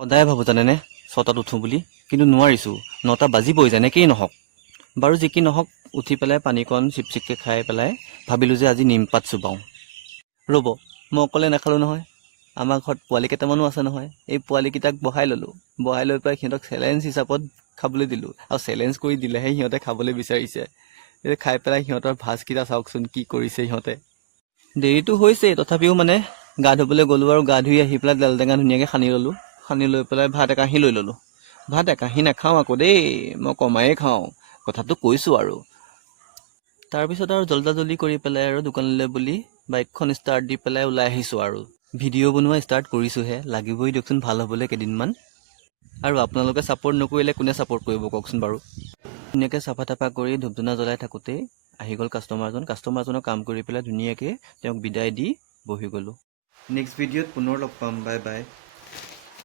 সদায় ভাবো জানেনে 6টাত উঠো বুলি, কিন্তু নোৱাৰিছো। 9টা বাজিবই যেনেকেই নহওক। বাৰু যি কি নহওক, উঠি পেলাই পানীকণ চিপচিপকৈ খাই পেলাই ভাবিলোঁ যে আজি নিমপাত চুবাওঁ। ৰ'ব, মই অকলে নাখালোঁ নহয়, আমাৰ ঘৰত পোৱালি কেইটামানো আছে নহয়। এই পোৱালিকেইটাক বহাই ল'লোঁ। বহাই লৈ পেলাই সিহঁতক চেলেঞ্জ হিচাপত খাবলৈ দিলোঁ, আৰু চেলেঞ্জ কৰি দিলেহে সিহঁতে খাবলৈ বিচাৰিছে। এই খাই পেলাই সিহঁতৰ ভাজকেইটা চাওকচোন কি কৰিছে সিহঁতে। দেৰিটো হৈছেই, তথাপিও মানে গা ধুবলৈ গ'লোঁ, আৰু গা ধুই আহি পেলাই তেল টেঙা ধুনীয়াকৈ সানি ল'লোঁ। সানি লৈ পেলাই ভাত একাহি লৈ ল'লোঁ। ভাত একাহি নাখাওঁ আকৌ দেই, মই কমায়েই খাওঁ, কথাটো কৈছোঁ আৰু। তাৰপিছত আৰু জল্দা জল্দি কৰি পেলাই আৰু দোকানলৈ বুলি বাইকখন ষ্টাৰ্ট দি পেলাই ওলাই আহিছোঁ আৰু। ভিডিঅ' বনোৱা ষ্টাৰ্ট কৰিছোঁহে, লাগিবই দিয়কচোন ভাল হ'বলৈ কেইদিনমান। আৰু আপোনালোকে ছাপোৰ্ট নকৰিলে কোনে ছাপোৰ্ট কৰিব কওকচোন বাৰু। ধুনীয়াকৈ চাফা তাফা কৰি ধূপ ধূনা জ্বলাই থাকোঁতেই আহি গ'ল কাষ্টমাৰজনক কাম কৰি পেলাই ধুনীয়াকৈ তেওঁক বিদায় দি বহি গ'লোঁ। নেক্সট ভিডিঅ'ত পুনৰ লগ পাম, বাই বাই।